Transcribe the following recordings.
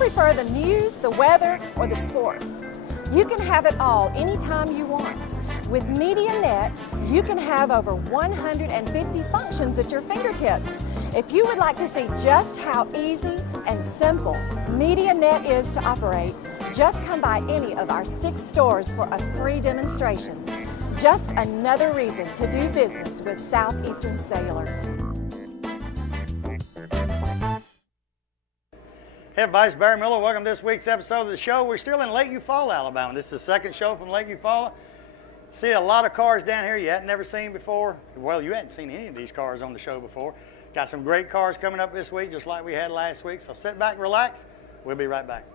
prefer the news, the weather, or the sports? You can have it all anytime you want. With MediaNet, you can have over 150 functions at your fingertips. If you would like to see just how easy and simple MediaNet is to operate, just come by any of our 6 stores for a free demonstration. Just another reason to do business with Southeastern Cellular. Hey everybody, it's Barry Miller. Welcome to this week's episode of the show. We're still in Lakeview Falls, Alabama. This is the second show from Lakeview Falls. See a lot of cars down here you hadn't never seen before. Well, you hadn't seen any of these cars on the show before. Got some great cars coming up this week, just like we had last week. So sit back, relax. We'll be right back.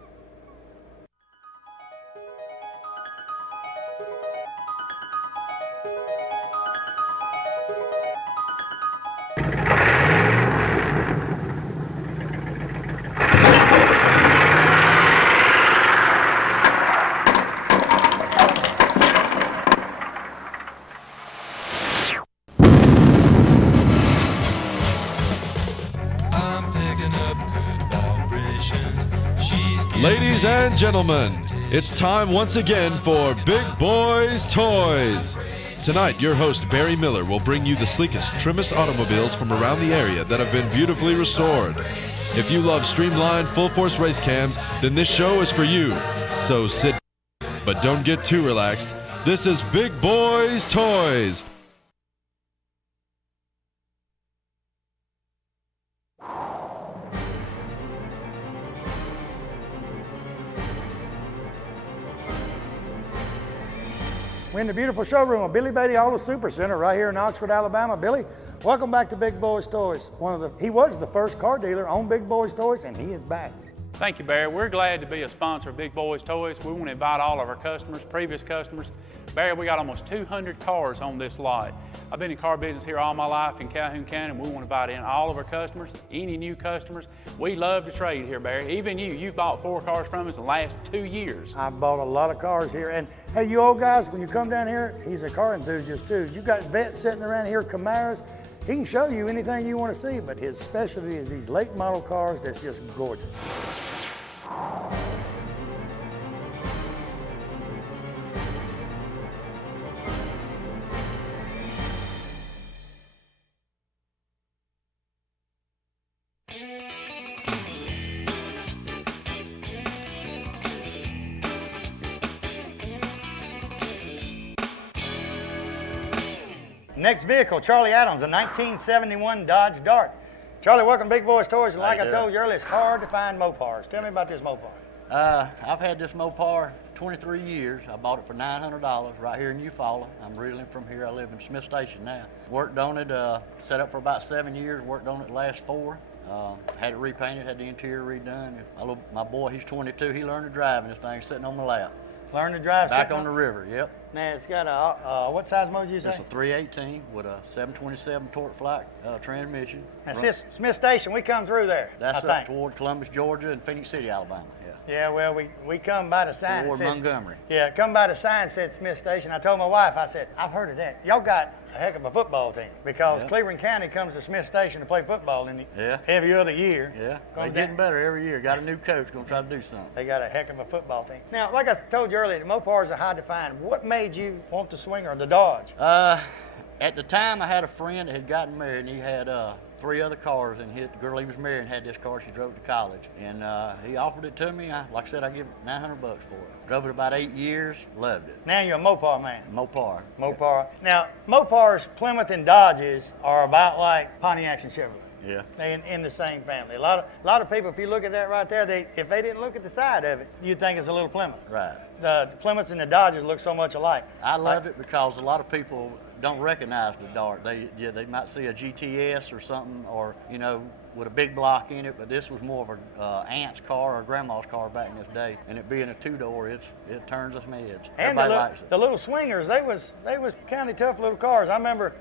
Ladies and gentlemen, it's time once again for Big Boyz Toys. Tonight, your host Barry Miller will bring you the sleekest, trimmest automobiles from around the area that have been beautifully restored. If you love streamlined, full-force race cams, then this show is for you. So sit, but don't get too relaxed. This is Big Boyz Toys. We're in the beautiful showroom of Billy Beatty Auto Super Center right here in Oxford, Alabama. Billy, welcome back to Big Boyz Toys. He was the first car dealer on Big Boyz Toys, and he is back. Thank you, Barry. We're glad to be a sponsor of Big Boyz Toys. We want to invite all of our customers, previous customers. Barry, we got almost 200 cars on this lot. I've been in car business here all my life in Calhoun County, and we want to invite in all of our customers, any new customers. We love to trade here, Barry. Even you've bought 4 cars from us in the last 2 years. I've bought a lot of cars here, and hey, you old guys, when you come down here, he's a car enthusiast too. You got vets sitting around here, Camaros. He can show you anything you want to see, but his specialty is these late model cars that's just gorgeous. Next vehicle, Charlie Adams, a 1971 Dodge Dart. Charlie, welcome to Big Boyz Toys. And like I told you earlier, it's hard to find Mopars. Tell me about this Mopar. I've had this Mopar 23 years. I bought it for $900 right here in Eufaula. I'm originally from here. I live in Smith Station now. Worked on it, set up for about 7 years, worked on it the last 4. Had it repainted, had the interior redone. My boy, he's 22, he learned to drive in this thing sitting on my lap. Learn to drive back on the river, yep. Now, it's got a, what size motor did you say? It's a 318 with a 727 torque flat transmission. That's this Smith Station, we come through there, That's up toward Columbus, Georgia and Phoenix City, Alabama, yeah. Yeah, well, we come by the sign. Toward Montgomery. Yeah, come by the sign said Smith Station. I told my wife, I said, I've heard of that. Y'all got a heck of a football team because Cleveland County comes to Smith Station to play football in every other year. Yeah, they're getting better every year. Got a new coach, going to try to do something. They got a heck of a football team. Now, like I told you earlier, the Mopars are hard to find. What made you want the Swinger or the Dodge? At the time, I had a friend that had gotten married, and he had 3 other cars, and the girl he was marrying had this car. She drove to college, and he offered it to me. Like I said, I give it $900 for it. Drove it about 8 years, loved it. Now you're a Mopar man. Mopar. Mopar. Now, Mopars, Plymouth, and Dodges are about like Pontiacs and Chevrolet. Yeah. They're in the same family. A lot of people, if you look at that right there, if they didn't look at the side of it, you'd think it's a little Plymouth. Right. The Plymouths and the Dodges look so much alike. I love it because a lot of people don't recognize the Dart. They might see a GTS or something, or with a big block in it, but this was more of a aunt's car or grandma's car back in this day. And it being a 2-door, it turns us meds. And the little Swingers, they was kind of tough little cars. I remember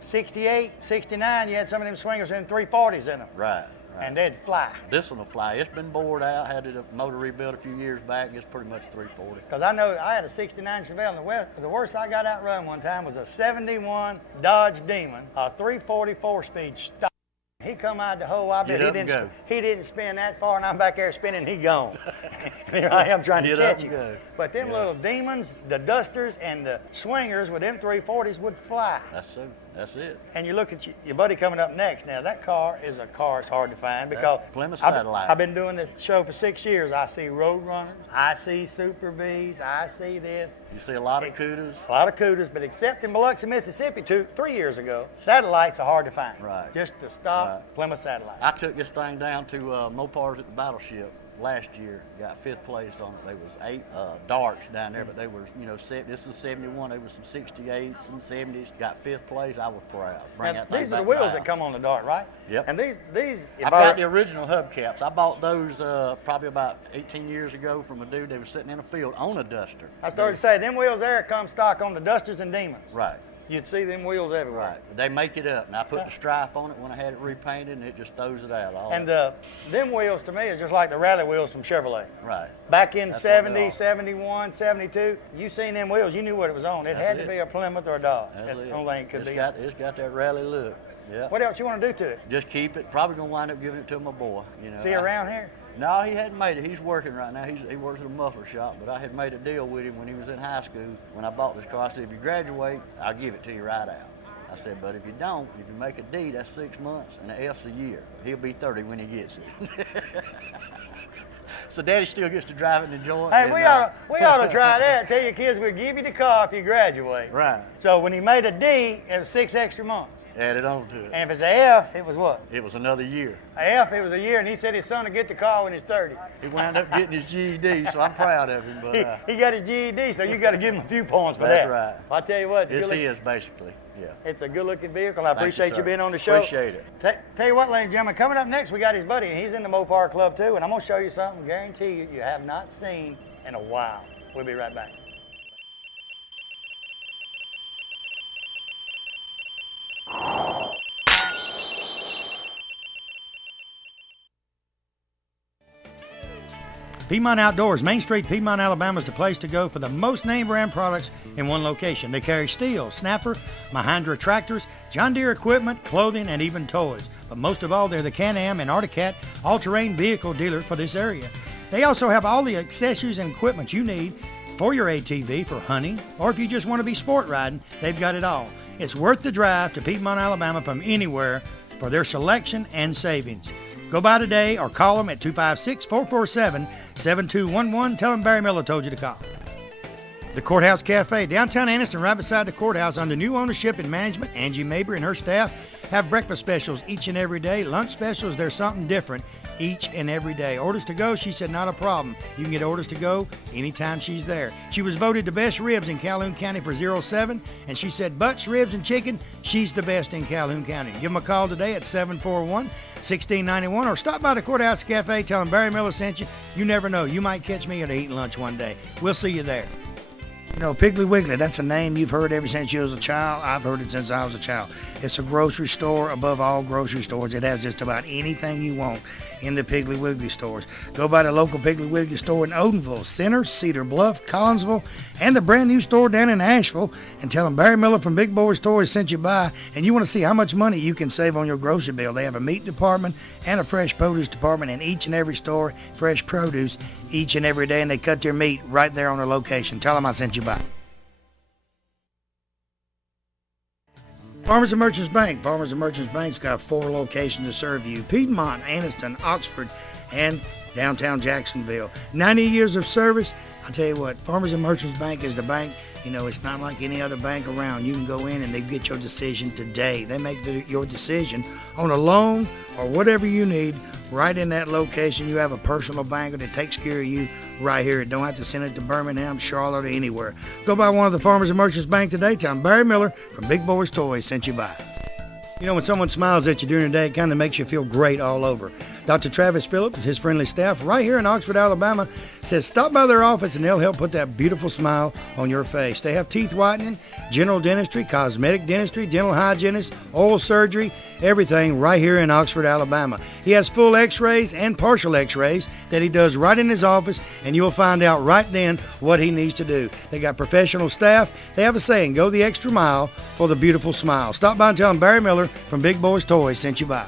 68, 69, you had some of them Swingers in 340s in them. Right. And they'd fly. This one will fly. It's been bored out. Had it a motor rebuilt a few years back. It's pretty much 340. Because I know I had a 69 Chevelle, and the worst I got outrun one time was a 71 Dodge Demon, a 340 4-speed stock. He come out the hole. I bet Get up and go. he didn't spin that far, and I'm back there spinning. He gone. Here I am trying to Get up catch and him. go. But them little demons, the dusters and the swingers with them 340s would fly. That's it. And you look at your buddy coming up next. Now that car is it's hard to find because Plymouth Satellite. I've been doing this show for 6 years. I see Road Runners, I see Super Bs, I see this. You see a lot of Cudas. A lot of Cudas, but except in Biloxi, Mississippi, 3 years ago, satellites are hard to find. Right. Just to stop Right. Plymouth Satellite. I took this thing down to Mopars at the Battleship last year. Got 5th place on it. There was 8 darts down there, but they were, this is 71. There was some 68s and 70s. Got 5th place. I was proud. Bring Now, that thing these are the back wheels down. that come on the Dart, right? Yep. And these. I've got the original hubcaps. I bought those probably about 18 years ago from a dude that was sitting in a field on a Duster. I started to say, them wheels there come stock on the Dusters and Demons. Right. You'd see them wheels everywhere. Right. They make it up. And I put the stripe on it when I had it repainted, and it just throws it out. And them wheels to me is just like the rally wheels from Chevrolet. Right. Back in That's 70, what 71, 72, you seen them wheels, you knew what it was on. It had to it. be a Plymouth or a Dodge. That's That's it. the only thing it could be. It's got that rally look. Yeah. What else you want to do to it? Just keep it. Probably gonna wind up giving it to my boy. Is he around here? No, he hadn't made it. He's working right now. He works at a muffler shop, but I had made a deal with him when he was in high school. When I bought this car, I said, if you graduate, I'll give it to you right out. I said, but if you don't, if you make a D, that's 6 months, and an F's a year. He'll be 30 when he gets it. So Daddy still gets to drive it and enjoy it. Hey, and, we ought to try that. Tell your kids we'll give you the car if you graduate. Right. So when he made a D, it was 6 extra months. Added on to it. And if it's an F, it was what? It was another year. A F, it was a year, and he said his son would get the car when he's 30. He wound up getting his GED, so I'm proud of him. But He got his GED, so you got to give him a few points for That's that. right. I'll tell you what, it's his, basically. Yeah. It's a good-looking vehicle. I Thank appreciate you, you sir. being on the show. Appreciate it. Tell you what, ladies and gentlemen, coming up next, we got his buddy, and he's in the Mopar Club too, and I'm going to show you something, guarantee you have not seen in a while. We'll be right back. Piedmont Outdoors, Main Street, Piedmont, Alabama is the place to go for the most name brand products in one location. They carry Steel, Snapper, Mahindra tractors, John Deere equipment, clothing, and even toys. But most of all, they're the Can-Am and Arctic all-terrain vehicle dealer for this area. They also have all the accessories and equipment you need for your ATV for hunting, or if you just want to be sport riding, they've got it all. It's worth the drive to Piedmont, Alabama from anywhere for their selection and savings. Go by today or call them at 256-447-7211. Tell them Barry Miller told you to call. The Courthouse Cafe, downtown Anniston, right beside the courthouse, under new ownership and management. Angie Mabry and her staff have breakfast specials each and every day. Lunch specials, there's something different each and every day. Orders to go, she said, not a problem. You can get orders to go anytime she's there. She was voted the best ribs in Calhoun County for 07, and she said butts, ribs, and chicken, she's the best in Calhoun County. Give them a call today at 741-1691, or stop by the Courthouse Cafe, tell them Barry Miller sent you. You never know, you might catch me at eating lunch one day. We'll see you there. You know, Piggly Wiggly, that's a name you've heard ever since you was a child. I've heard it since I was a child. It's a grocery store above all grocery stores. It has just about anything you want in the Piggly Wiggly stores. Go by the local Piggly Wiggly store in Odenville, Center, Cedar Bluff, Collinsville, and the brand new store down in Asheville, and tell them Barry Miller from Big Boyz Toyz sent you by, and you want to see how much money you can save on your grocery bill. They have a meat department and a fresh produce department in each and every store, fresh produce each and every day, and they cut their meat right there on their location. Tell them I sent you by. Farmers and Merchants Bank. Farmers and Merchants Bank's got 4 locations to serve you. Piedmont, Anniston, Oxford, and downtown Jacksonville. 90 years of service. I'll tell you what, Farmers and Merchants Bank is the bank. You know, it's not like any other bank around. You can go in and they get your decision today. They make your decision on a loan or whatever you need right in that location. You have a personal banker that takes care of you right here. You don't have to send it to Birmingham, Charlotte, or anywhere. Go by one of the Farmers and Merchants Bank today. Tell them Barry Miller from Big Boyz Toyz sent you by. You know, when someone smiles at you during the day, it kind of makes you feel great all over. Dr. Travis Phillips and his friendly staff right here in Oxford, Alabama, says stop by their office and they'll help put that beautiful smile on your face. They have teeth whitening, general dentistry, cosmetic dentistry, dental hygienist, oral surgery, everything right here in Oxford, Alabama. He has full x-rays and partial x-rays that he does right in his office, and you'll find out right then what he needs to do. They got professional staff. They have a saying, go the extra mile for the beautiful smile. Stop by and tell them Barry Miller from Big Boyz Toyz sent you by.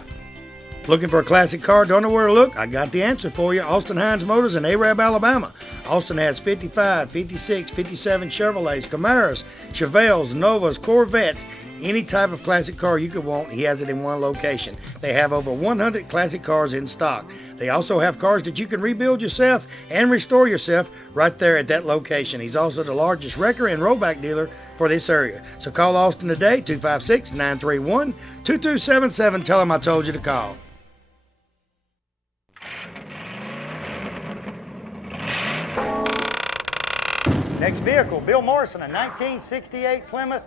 Looking for a classic car? Don't know where to look? I got the answer for you. Austin Hines Motors in Arab, Alabama. Austin has 55, 56, 57 Chevrolets, Camaros, Chevelles, Novas, Corvettes. Any type of classic car you could want, he has it in one location. They have over 100 classic cars in stock. They also have cars that you can rebuild yourself and restore yourself right there at that location. He's also the largest wrecker and rollback dealer for this area. So call Austin today, 256-931-2277. Tell him I told you to call. Next vehicle, Bill Morrison, a 1968 Plymouth,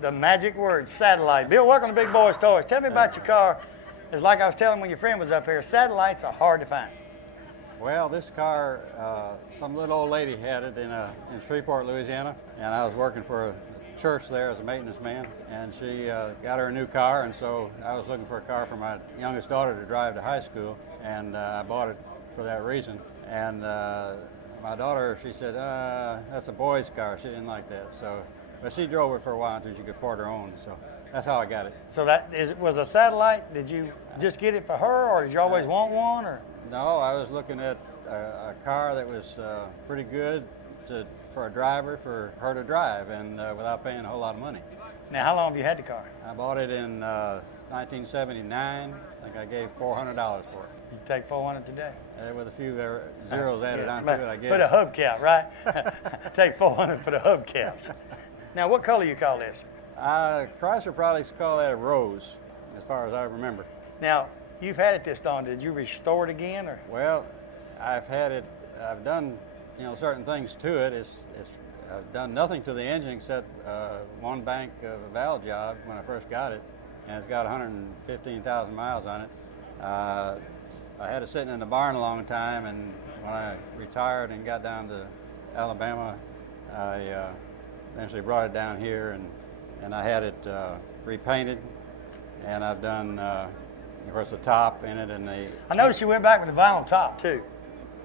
the magic word, Satellite. Bill, welcome to Big Boyz Toys. Tell me about your car. It's like I was telling when your friend was up here, satellites are hard to find. Well, this car, some little old lady had it in Shreveport, Louisiana, and I was working for a church there as a maintenance man, and she got her a new car, and so I was looking for a car for my youngest daughter to drive to high school, and I bought it for that reason. And my daughter, she said, that's a boy's car. She didn't like that, so, but she drove it for a while until she could afford her own, so that's how I got it. So that was a Satellite. Did you just get it for her, or did you always want one? Or? No, I was looking at a car that was pretty good for a driver, for her to drive, and without paying a whole lot of money. Now, how long have you had the car? I bought it in 1979. I think I gave $400 for it. You take $400 today. With a few zeros added onto it, I guess. For the hubcap, right? Take $400 for the hubcaps. Now, what color you call this? Chrysler products call that a rose, as far as I remember. Now, you've had it this long. Did you restore it again, or? Well, I've had it. I've done, certain things to it. I've done nothing to the engine except one bank of a valve job when I first got it, and it's got 115,000 miles on it. I had it sitting in the barn a long time, and when I retired and got down to Alabama, I eventually brought it down here, and I had it repainted, and I've done, of course, the top in it, and the... I noticed you went back with the vinyl top, too.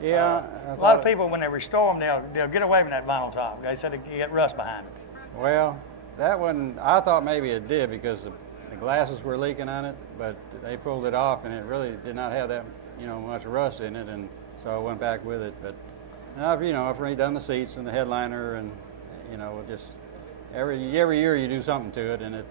Yeah. A lot of people, when they restore them, they'll get away from that vinyl top. They said you get rust behind it. Well, that one, I thought maybe it did because the glasses were leaking on it, but they pulled it off, and it really did not have that, much rust in it, and so I went back with it. But I've redone the seats and the headliner, and just every year you do something to it, and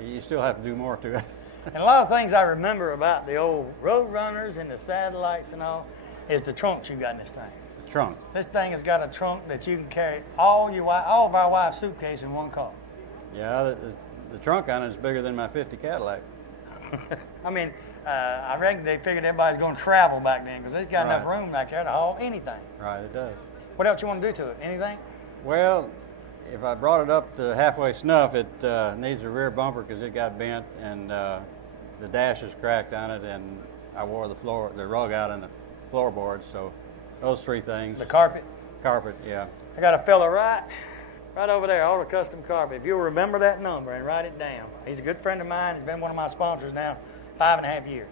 you still have to do more to it. And a lot of things I remember about the old Road Runners and the Satellites and all is the trunks you got in this thing. The trunk. This thing has got a trunk that you can carry all of our wife's suitcase in one car. Yeah, the trunk on it is bigger than my 50 Cadillac. I mean, I reckon they figured everybody's going to travel back then because it's got enough room back there to haul anything. Right, it does. What else you want to do to it? Anything? Well, if I brought it up to halfway snuff, it needs a rear bumper because it got bent, and the dash is cracked on it, and I wore the rug out on the floorboards. So those three things. The carpet? Carpet, yeah. I got a fella right over there, Auto Custom Carpet. If you'll remember that number and write it down. He's a good friend of mine. He's been one of my sponsors now 5.5 years.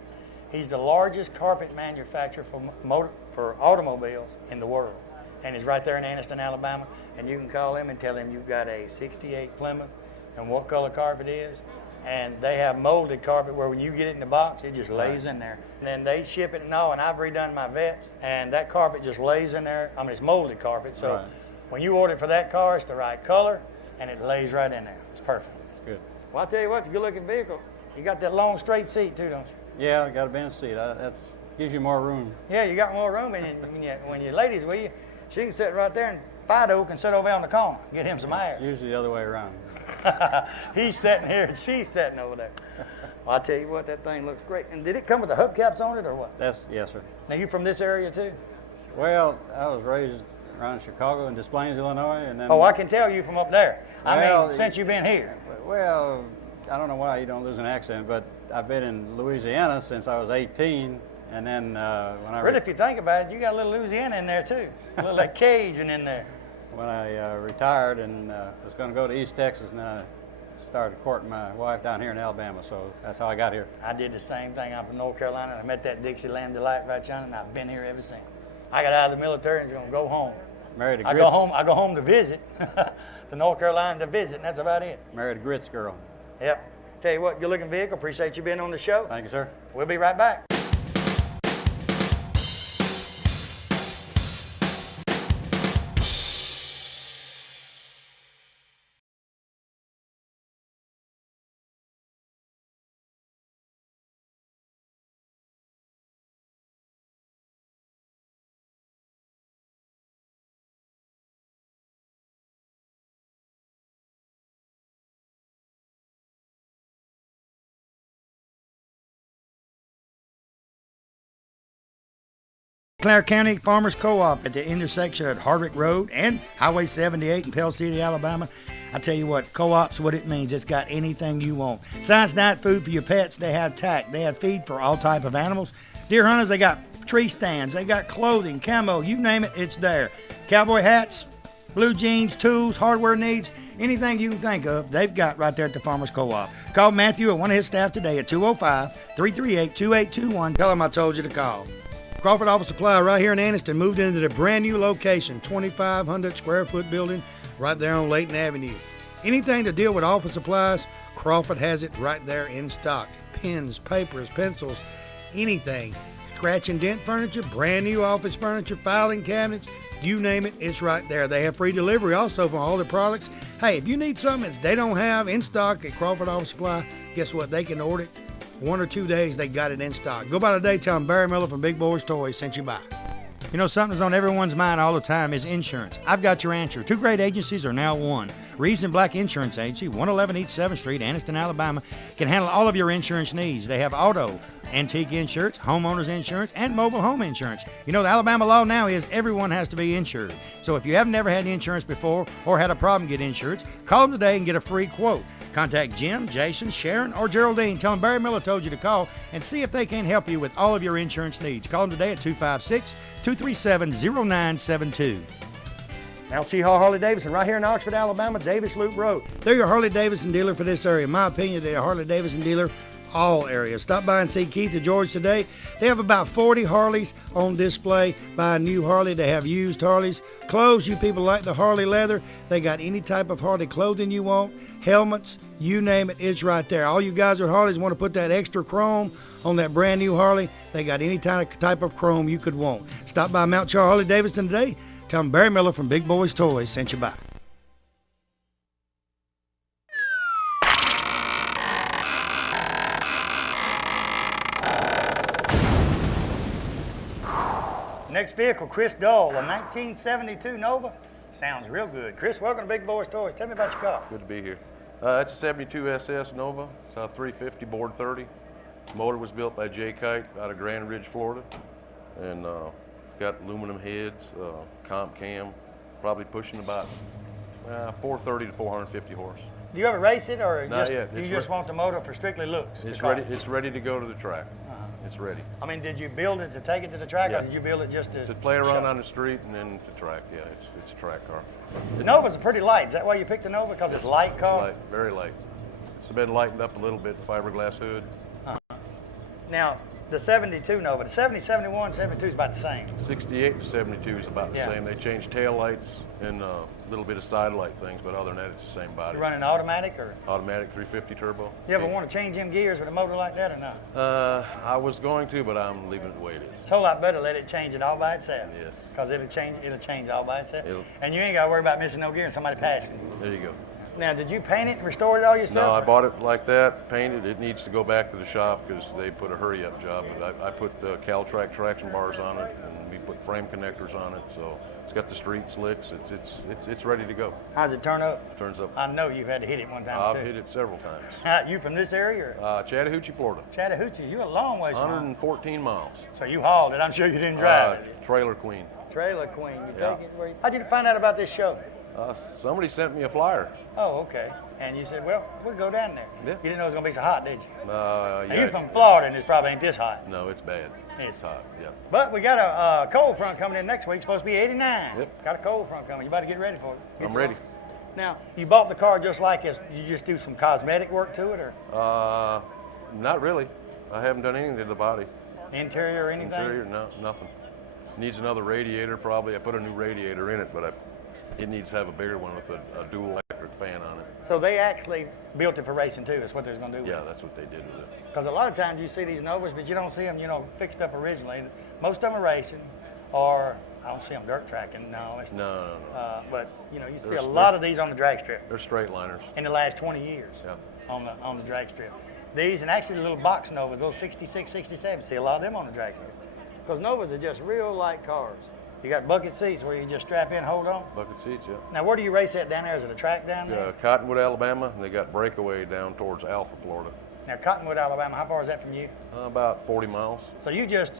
He's the largest carpet manufacturer for automobiles in the world. And he's right there in Anniston, Alabama. And you can call him and tell him you've got a 68 Plymouth and what color carpet is. And they have molded carpet where when you get it in the box, it just lays in there. And then they ship it and all, and I've redone my vets, and that carpet just lays in there. I mean, it's molded carpet, so when you order for that car, it's the right color, and it lays right in there. It's perfect. Good. Well, I'll tell you what, it's a good-looking vehicle. You got that long, straight seat, too, don't you? Yeah, I got a bench seat. That gives you more room. Yeah, you got more room, and when your lady's with you, she can sit right there, and Fido can sit over there on the corner, get him some air. Usually the other way around. He's sitting here, and she's sitting over there. Well, I'll tell you what, that thing looks great. And did it come with the hubcaps on it, or what? Yes, sir. Now, you from this area, too? Well, I was raised around Chicago and Des Plaines, Illinois, and then... Oh, I can tell you from up there. Well, I mean, since you've been here. Well, I don't know why you don't lose an accent, but I've been in Louisiana since I was 18, and then when I... Really, if you think about it, you got a little Louisiana in there, too. A little like Cajun in there. When I retired and was going to go to East Texas, and then I started courting my wife down here in Alabama, so that's how I got here. I did the same thing. I'm from North Carolina, and I met that Dixieland Delight right yonder, and I've been here ever since. I got out of the military and was going to go home. Married a I go home to visit, to North Carolina to visit, and that's about it. Married a grits girl. Yep. Tell you what, good looking vehicle. Appreciate you being on the show. Thank you, sir. We'll be right back. Clare County Farmers Co-op at the intersection at Hardwick Road and Highway 78 in Pell City, Alabama. I tell you what, co-op's what it means. It's got anything you want. Science Night food for your pets. They have tack. They have feed for all type of animals. Deer hunters, they got tree stands. They got clothing, camo, you name it, it's there. Cowboy hats, blue jeans, tools, hardware needs, anything you can think of, they've got right there at the Farmers Co-op. Call Matthew or one of his staff today at 205-338-2821. Tell him I told you to call. Crawford Office Supply right here in Anniston moved into the brand new location, 2,500 square foot building right there on Layton Avenue. Anything to deal with office supplies, Crawford has it right there in stock. Pens, papers, pencils, anything. Scratch and dent furniture, brand new office furniture, filing cabinets, you name it, it's right there. They have free delivery also for all their products. Hey, if you need something that they don't have in stock at Crawford Office Supply, guess what? They can order it. 1 or 2 days, they got it in stock. Go by today, tell them Barry Miller from Big Boyz Toyz sent you by. You know, something that's on everyone's mind all the time is insurance. I've got your answer. 2 great agencies are now one. Reeves and Black Insurance Agency, 111 East 7th Street, Anniston, Alabama, can handle all of your insurance needs. They have auto, antique insurance, homeowners insurance, and mobile home insurance. You know, the Alabama law now is everyone has to be insured. So if you haven't never had insurance before or had a problem getting insurance, call them today and get a free quote. Contact Jim, Jason, Sharon, or Geraldine. Tell them Barry Miller told you to call and see if they can help you with all of your insurance needs. Call them today at 256-237-0972. LC Hall Harley-Davidson right here in Oxford, Alabama, Davis Loop Road. They're your Harley-Davidson dealer for this area. In my opinion, they're a Harley-Davidson dealer all areas. Stop by and see Keith or George today. They have about 40 Harleys on display. Buy a new Harley. They have used Harleys. Clothes, you people like the Harley leather. They got any type of Harley clothing you want. Helmets, you name it, it's right there. All you guys with Harleys want to put that extra chrome on that brand new Harley. They got any type of chrome you could want. Stop by Mount Charles Harley-Davidson today. Tell them Barry Miller from Big Boyz Toyz sent you by. Next vehicle, Chris Dole, a 1972 Nova. Sounds real good. Chris, welcome to Big Boyz Toyz. Tell me about your car. Good to be here. It's a 72 SS Nova. It's a 350 board 30. Motor was built by Jay Kite out of Grand Ridge, Florida. And it's got aluminum heads, comp cam, probably pushing about 430 to 450 horse. Do you ever race it, or Not yet. you just want the motor for strictly looks? It's ready. It's ready to go to the track. It's ready. I mean, did you build it to take it to the track, Yeah. or did you build it just to play around show? on the street and then to track. Yeah, it's a track car. The Nova's pretty light. Is that why you picked the Nova? Because it's light It's car? light, very light. It's been lightened up a little bit, fiberglass hood. Now, the 72 Nova, the 70, 71, 72 is about the same. 68 to 72 is about the Yeah. same. They changed tail lights and a little bit of side light things, but other than that, it's the same body. You running automatic, or Automatic 350 turbo. you ever want to change them gears with a motor like that, or not? I was going to, but I'm leaving it the way it is. It's a whole lot better let it change it all by itself. Yes. Because it'll change all by itself. It'll- And you ain't got to worry about missing no gear and somebody passing. There you go. Now, did you paint it and restore it all yourself? No, I or- bought it like that, painted. It needs to go back to the shop because they put a hurry-up job. But I put the Caltrac traction bars on it, and we put frame connectors on it. So it's got the street slicks. It's ready to go. How's it turn up? Turns up. I know you've had to hit it one time, I've too. hit it several times. You from this area, or Chattahoochee, Florida. Chattahoochee? You're a long ways from home. 114 miles. So you hauled it. I'm sure you didn't drive it. Trailer Queen. Trailer Queen. You Yeah. take it where how'd you find out about this show? Somebody sent me a flyer. Oh, okay. And you said, well, we'll go down there. Yeah. You didn't know it was going to be so hot, did you? Now, Yeah. you're from Florida, and it probably ain't this hot. No, it's bad. It's hot. Yeah. But we got a cold front coming in next week. It's supposed to be 89. Yep. Got a cold front coming. You better get ready for it. Get I'm your- ready. Now, you bought the car just like this. You just do some cosmetic work to it, or Not really. I haven't done anything to the body. interior or anything? Interior, no, nothing. Needs another radiator probably. I put a new radiator in it, but it needs to have a bigger one with a dual electric electric fan on it. So they actually built it for racing too. That's what they're going to do with Yeah, it. that's what they did with it. Because a lot of times you see these Novas, but you don't see them, fixed up originally. Most of them are racing, or I don't see them dirt tracking. No, it's No. but you see They're a lot of these on the drag strip They're straight liners. in the last 20 years Yeah. on the drag strip. These and actually the little box Novas, those 66, 67, see a lot of them on the drag strip. Because Novas are just real light cars. You got bucket seats where you just strap in, hold on. Bucket seats, yeah. Now, where do you race at down there? Is it a track down there? Cottonwood, Alabama, and they got breakaway down towards Alpha, Florida. Now, Cottonwood, Alabama, how far is that from you? About 40 miles. So you just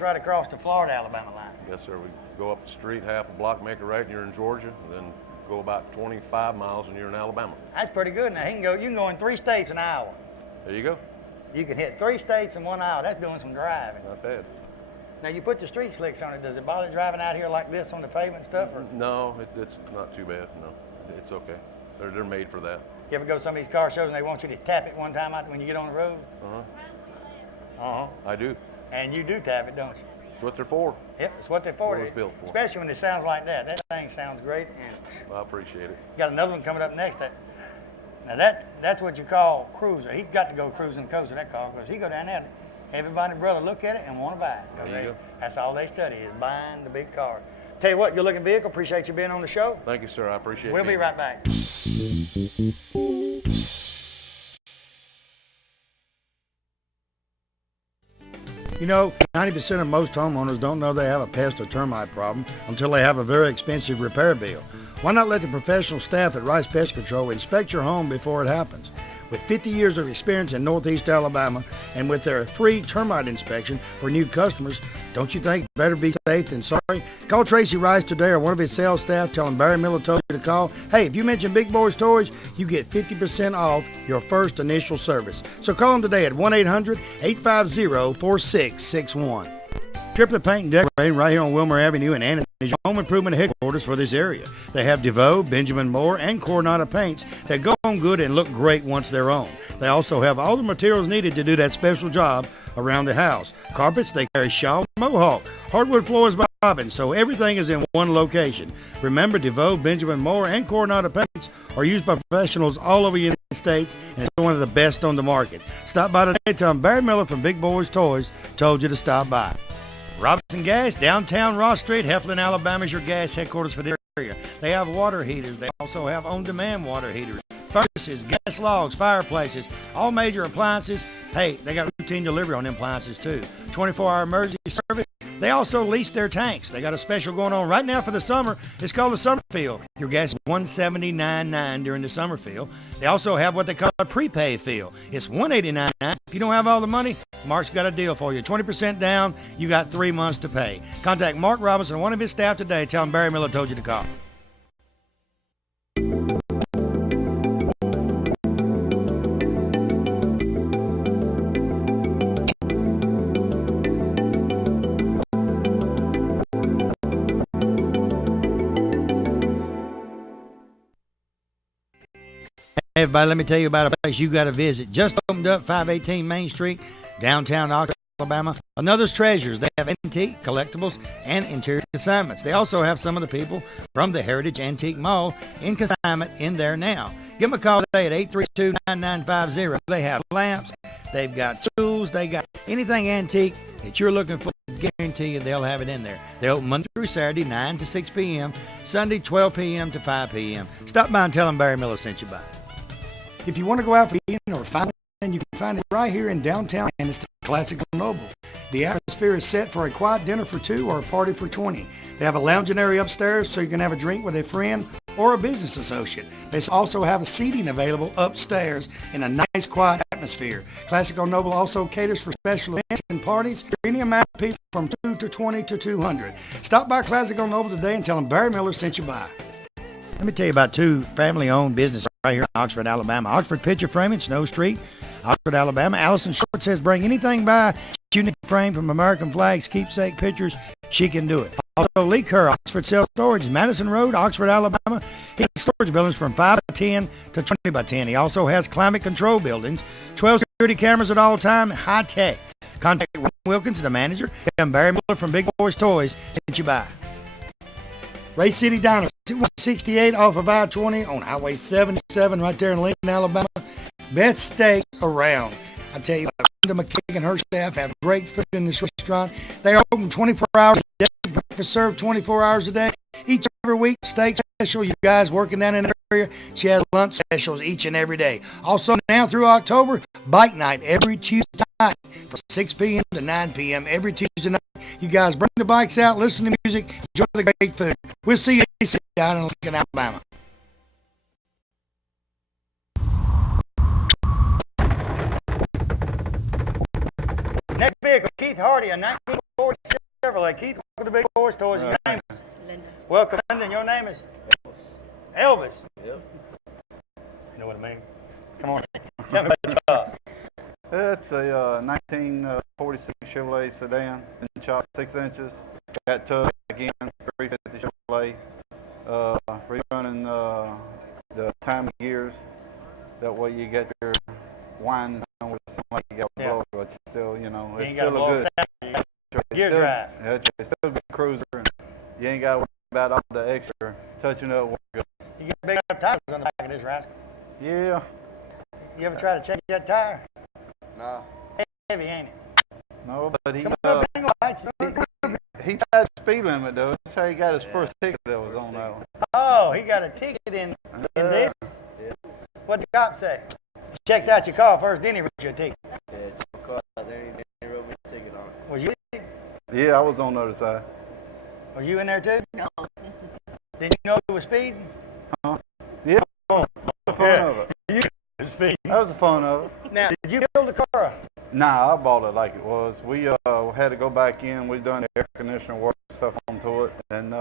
right across the Florida-Alabama line. Yes, sir. We go up the street, half a block, make a right, and you're in Georgia. And then go about 25 miles, and you're in Alabama. That's pretty good. Now, you can go in 3 states in an hour. There you go. You can hit 3 states in 1 hour. That's doing some driving. Not bad. Now, you put the street slicks on it. Does it bother driving out here like this on the pavement and stuff? Or No, it's not too bad. No, it's okay. They're made for that. you ever go to some of these car shows and they want you to tap it one time out when you get on the road? I do. And you do tap it, don't you? That's what they're for. Yep, it's what they're for. What it's built for. Especially when it sounds like that. That thing sounds great. And Well, I appreciate it. got another one coming up next. Now that's what you call cruiser. He got to go cruising the coast of that car because he go down there. Everybody and brother look at it and want to buy it. 'Cause There you go. That's all they study is buying the big car. Tell you what, good looking vehicle. Appreciate you being on the show. Thank you, sir. I appreciate it. We'll be right back. 90% of most homeowners don't know they have a pest or termite problem until they have a very expensive repair bill. Why not let the professional staff at Rice Pest Control inspect your home before it happens? With 50 years of experience in Northeast Alabama and with their free termite inspection for new customers, don't you think better be safe than sorry? Call Tracy Rice today or one of his sales staff. Tell him Barry Miller told you to call. Hey, if you mention Big Boyz Toys, you get 50% off your first initial service. So call them today at 1-800-850-4661. Triplet Paint and Decorating right here on Wilmer Avenue in Anniston is your home improvement headquarters for this area. They have DeVoe, Benjamin Moore, and Coronado paints that go on good and look great once they're on. They also have all the materials needed to do that special job around the house. Carpets, they carry Shaw, Mohawk. Hardwood floors by Robin, so everything is in one location. Remember, DeVoe, Benjamin Moore, and Coronado paints are used by professionals all over the United States and it's one of the best on the market. Stop by today. Tell them Barry Miller from Big Boyz Toys told you to stop by. Robinson Gas, downtown Ross Street, Heflin, Alabama is your gas headquarters for the area. They have water heaters. They also have on-demand water heaters, furnaces, gas logs, fireplaces, all major appliances. Hey, they got routine delivery on them appliances too. 24-hour emergency service. They also lease their tanks. They got a special going on right now for the summer. It's called the summer fill. Your gas is $179.9 during the summer fill. They also have what they call a prepaid fill. It's $189.9. If you don't have all the money, Mark's got a deal for you. 20% down, you got 3 months to pay. Contact Mark Robinson or one of his staff today. Tell him Barry Miller told you to call. Hey everybody, let me tell you about a place you got to visit. Just opened up 518 Main Street, downtown Alabama. Another's Treasures. They have antique, collectibles, and interior consignments. They also have some of the people from the Heritage Antique Mall in consignment in there now. Give them a call today at 832-9950. They have lamps, they've got tools, they got anything antique that you're looking for. I guarantee you they'll have it in there. They open Monday through Saturday, 9 to 6 p.m., Sunday, 12 p.m. to 5 p.m. Stop by and tell them Barry Miller sent you by. If you want to go out for eating or find it, you can find it right here in downtown Anniston, Classical Noble. The atmosphere is set for a quiet dinner for 2 or a party for 20. They have a lounging area upstairs so you can have a drink with a friend or a business associate. They also have a seating available upstairs in a nice quiet atmosphere. Classical Noble also caters for special events and parties for any amount of people from 2 to 20 to 200. Stop by Classical Noble today and tell them Barry Miller sent you by. Let me tell you about 2 family-owned businesses right here in Oxford, Alabama. Oxford Picture Framing, Snow Street, Oxford, Alabama. Allison Short says bring anything by, unique frame from American flags, keepsake pictures, she can do it. Also, Lee Kerr, Oxford Self Storage, Madison Road, Oxford, Alabama. He has storage buildings from 5 by 10 to 20 by 10. He also has climate control buildings, 12 security cameras at all time, high tech. Contact Ron Wilkins, the manager, and Barry Miller from Big Boyz Toys, sent you by. Ray City Diner, 168 off of I-20 on Highway 77 right there in Lincoln, Alabama. Best steak around. I tell you what, Linda McKeag and her staff have great food in this restaurant. They are open 24 hours a day, breakfast served 24 hours a day. Each and every week, steak special. You guys working down in the area, she has lunch specials each and every day. Also now through October, bike night every Tuesday night from 6 p.m. to 9 p.m. every Tuesday night. You guys bring the bikes out, listen to music, enjoy the great food. We'll see you down in Lincoln, Alabama. Next vehicle, Keith Hardy, a 1946 Chevrolet. Keith, welcome to Big Boyz Toyz. Your name is? Linda. Welcome, Linda. Your name is? Elvis. Yep. You know what I mean? Come on. Tell me about the job. It's a 1946 Chevrolet sedan, shot 6 inches. Got towed back in, 350 Chevrolet. Rerunning the timing gears. That way you get your wine with something like you got to blow, but still, you know, it's still a good gear drive. Yeah, it's still a good cruiser. And you ain't got to worry about all the extra touching up. You get big enough tires on the back of this rascal. Yeah. You ever try to change that tire? Nah. Heavy, ain't it? No, but he tried the speed limit though. That's how he got his first ticket that was on that one. Oh, he got a ticket in this? Yeah. What'd the cop say? He checked out your car first, then he wrote you a ticket. Yeah, checked the car out there and he wrote me a ticket on it. Was you? Yeah, I was on the other side. Were you in there too? No. Did you know he was speeding? Huh? Yeah. That was the fun of it. You was speeding. That was the fun of it. Now, did you build the car up? Nah, I bought it like it was. We had to go back in. We done the air conditioner work and stuff onto it, and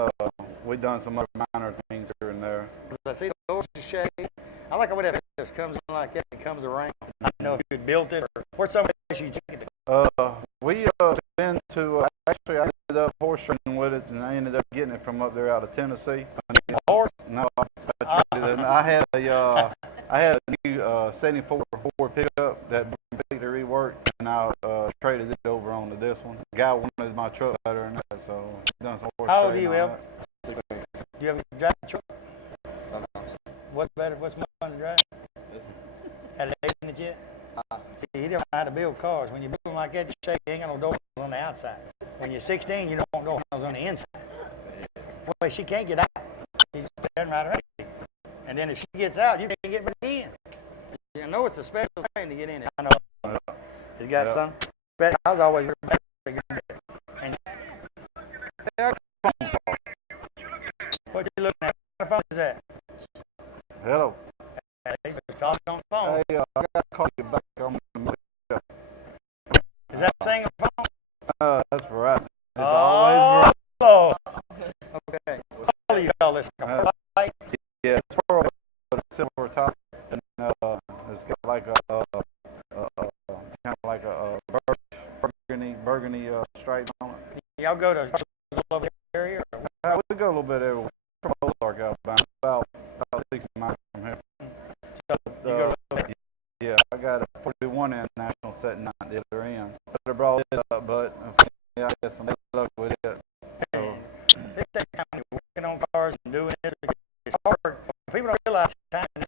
we done some other minor things here and there. I see the doors shade. I like the way that just comes in like that and comes around. I don't know if you had built it or where's some issue you get the We been to actually I ended up horse trading with it, and I ended up getting it from up there out of Tennessee. horse? No, I had a new 74 Ford pickup that completely reworked, and I traded it over onto this one. The guy wanted my truck better than that, so done some horse How old are you, trading on Elvis? that. Do you ever drive a truck? Sometimes. What's better? What's more fun to drive? Had it in it yet? See, he don't know how to build cars. When you build them like that, you shake, you ain't got no door handles on the outside. When you're 16, you don't want door handles on the inside. Well, she can't get out. She's standing right around you. And then if she gets out, you can't get back in. You know it's a special thing to get in it. I know. He's got some. But I was always really bad to get in there. And what you looking at? What phone is that? Hello. Hey, just talk on the phone. Hey, I got to call you back. Is that a single phone? That's Verizon. It's always Verizon. Oh, okay. What do you call this? Light? Yeah, it's pearl, but it's silver top, and it's got like a kind of like a burgundy stripe on it. Y'all go to all over the area? Or? We go a little bit everywhere. From Ozark, Alabama, about 60 miles from here. So yeah, I got a 41 in national setting at the other end. Could have brought it up, but yeah, I got some luck with it. So, this time you're working on cars and doing it, it's hard. People don't realize the time and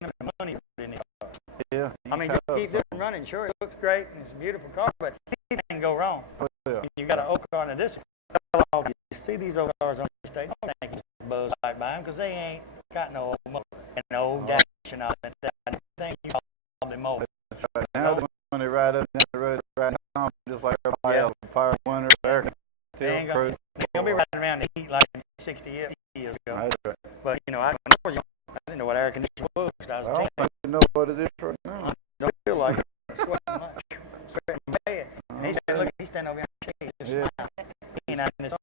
the money in these cars. yeah. I mean, just keep this running. Sure, it looks great and it's a beautiful car, but anything can go wrong. Yeah. You got an old car and this. You see these old cars on the state, don't think you buzz right by them because they ain't got no old motor and no old dash and all that. Everything you probably mold. Right. Now when they ride up down the road, right now, just like everybody else, fire winter, air, They ain't cruise. gonna be riding around the heat like 60 years ago. That's right. But you know, I didn't know what air conditioning was. I was I a don't teenager. think you know what it is right now. Don't feel like it. Sweating much. Sweating bad. And he's standing over here. He's Yeah. he ain't out in this